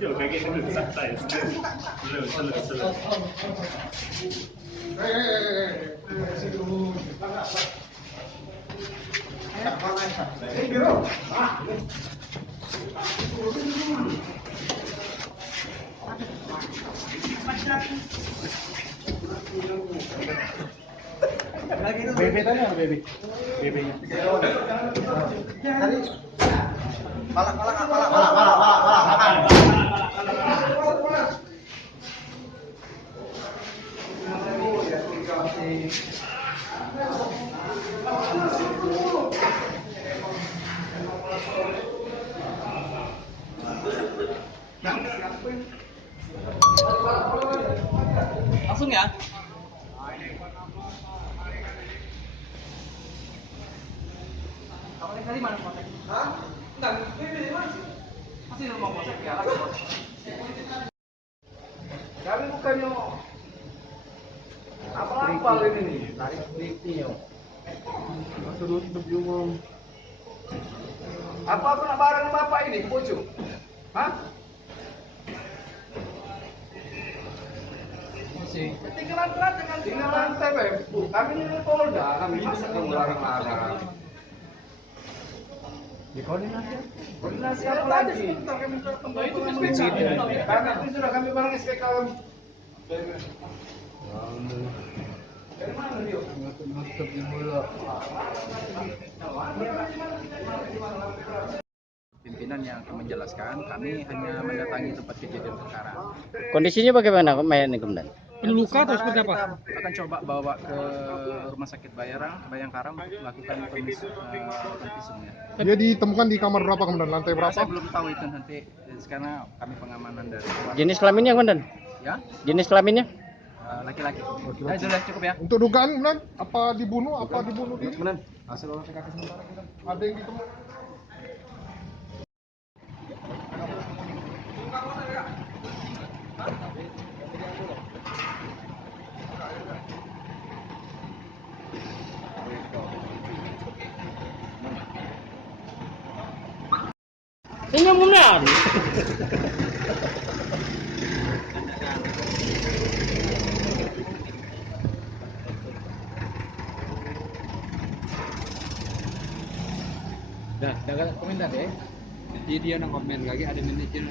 有没给那个在是。Bebe tanya bebe. Bebenya. Tadi pala. Langsung ya? Tadi mana kontak? Hah? Enggak, ini mana sih? Masih di rumah kontak ya, lagi kontak. Kami bukannya apa-apa ini nih, tarik triknya. Terus bingung. Apa kena barang bapak ini, bocor? Hah? Tinggal lantai, Bu. Kami ini Polda, kami masa kamu larang-larang. Koordinasi apa lagi? Itu karena itu sudah kami barang SPK. Dari mana dia? Masuk di mulut. Pimpinan yang akan menjelaskan, kami hanya mendatangi tempat kejadian perkara. Kondisinya bagaimana Komandan Komandan? Luka atau seperti apa? Kita akan coba bawa ke rumah sakit Bayangkara untuk melakukan visumnya. Dia ditemukan di kamar berapa Komandan? Lantai berapa? Saya belum tahu itu nanti, karena kami pengamanan dari luar. Jenis kelaminnya Komandan? Ya, Jenis kelaminnya? laki-laki. Sudah cukup ya. Untuk dugaan Komandan, apa dibunuh diri? Komandan, hasil olah TKP sementara kita. Ada yang ditemukan? Ini Komandan. Dah, komentar deh. Jadi dia nang komen lagi ada manajer